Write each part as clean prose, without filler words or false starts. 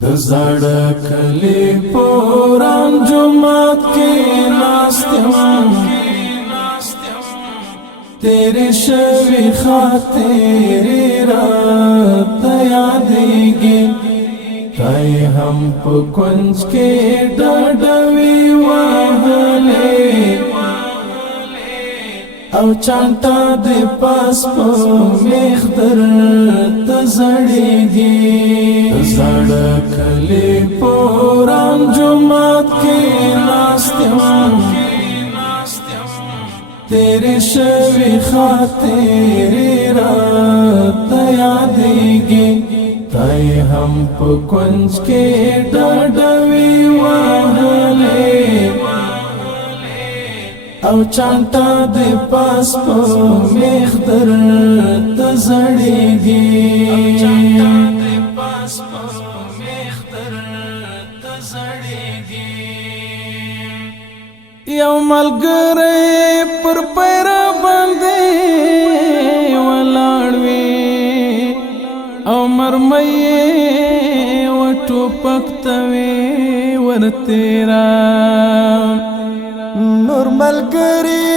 زړه کلی پوران جمعات کې ناستم تیرے شوی خاطری رات یادیږي تای هم په کنج کې ډډوي وهلې او چانټا د پاس په مخدر تزړېږي زړه کلی پوران جمعات کې ناستم تیرے شوی خاطری رات یادیږي تای هم په کنج کې ډډوي وهلې او چانټا د پاس په مخدر تزړېږي یو ملګری پر پیرا باندې ولاړ وی او مرمۍ و ټوپک توي ورتیرا نور ملګری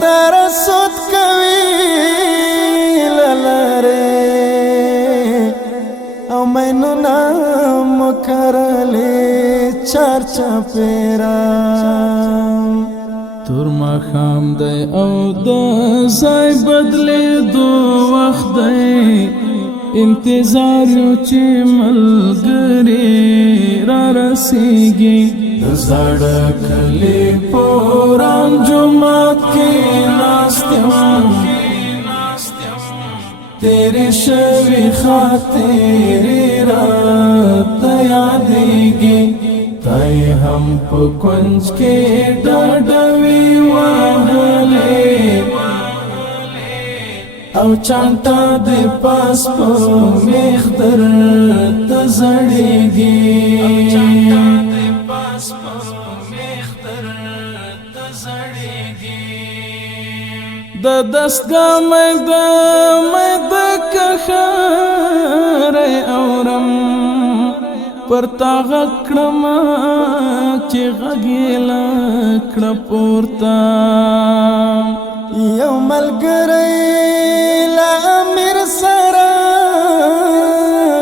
تر سود کوي للره او مینو نام کرلې چرچا پیرا تور ما خام دی او د ځای بدلې دو وخت دی انتظار یو چې ملګری را رسیږي زړه کلی پوران جمعات کې ناستم تیرے شوی خاطری رات یادیږي تای هم په کنج کې ډډوي وهلې او چانټا د پاس په مخدر تزړېږي د دستګاه مې د کخر اورم پر تا غکړم چې غږیلا کړه پورتا یو ملګری لا امیر سره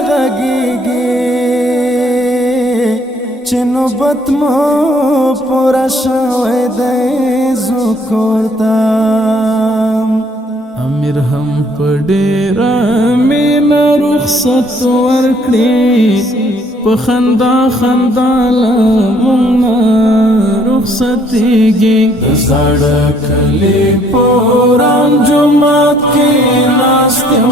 غږیږي چې نوبت مو پورا شوی دی زو کورتا امیر هم په ډېره مینه رخصت ورکړي په خندا خندا لمونږ رخصتېږي زړه کلی پوران جمعات کې ناستم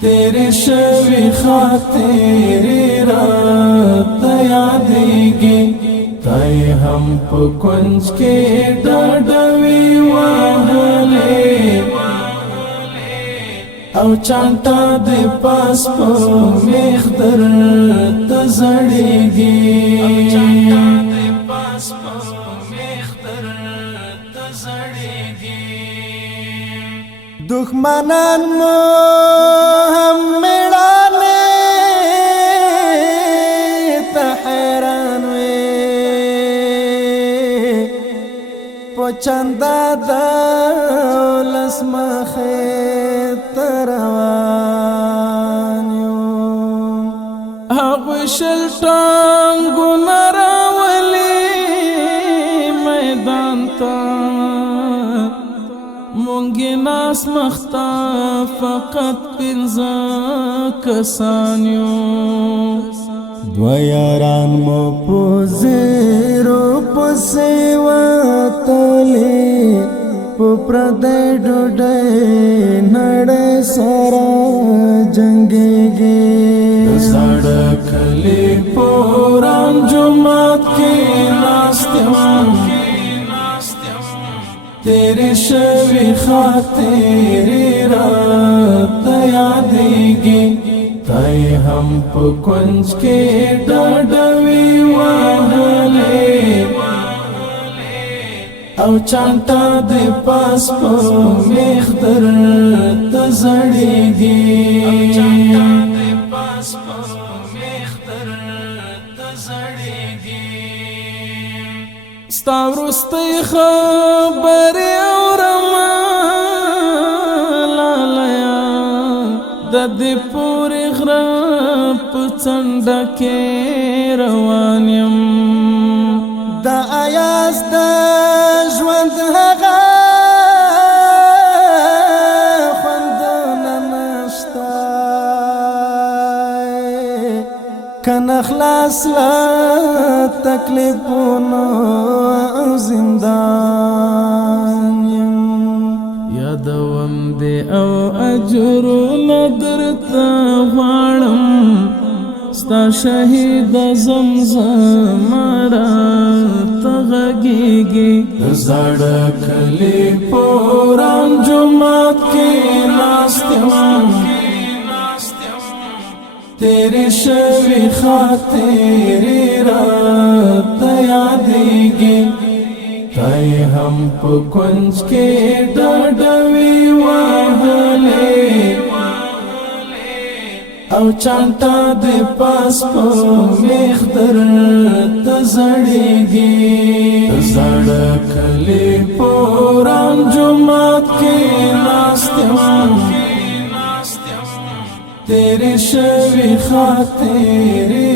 تیرے شوی خاطری رات یادیږي تای هم په کنج کې ډډوي وهلې او چانټا د پاس په مخدر تزړېږي دښمنان مو هم میړانې ته حیران وي په چندا د ولس مخې ته روان یو هغوی شل ټانګونه راولي میدان ته مونږ ناس مخته فقط پنځه کسان یو دوه یاران مو په زیرو پسې وتلي په پردی ډوډۍ نړۍ سره جنګېږي زړه کلی پوران جمعات کې ناستم تیرے شوی خاطری رات یادیږي تای هم په کنج کې ډډوي وهلې او چانټا د پاس په مخدر تزړېږي ستا ورستی خبری اورما لالیا د دې پورې غره په څنډه کې روان یم د ایاز د ژوند هغه خوندونه نشته کنه خلاص له تکلیفونو او زندان یم یادوم دې او اجرونه درته غواړم ستا شهید زمزم راته غږیږي د زاړه کلي پوران جومات کې ناست یم تیرې شوې خاطرې راته یادېږي تا یې هم په کونج کې ډډوې وهلې او چانټه دې پاس په میخ درته زړېږي د زاړه کلي پوران جومات کې ناست یم تیرې شوې خاطرې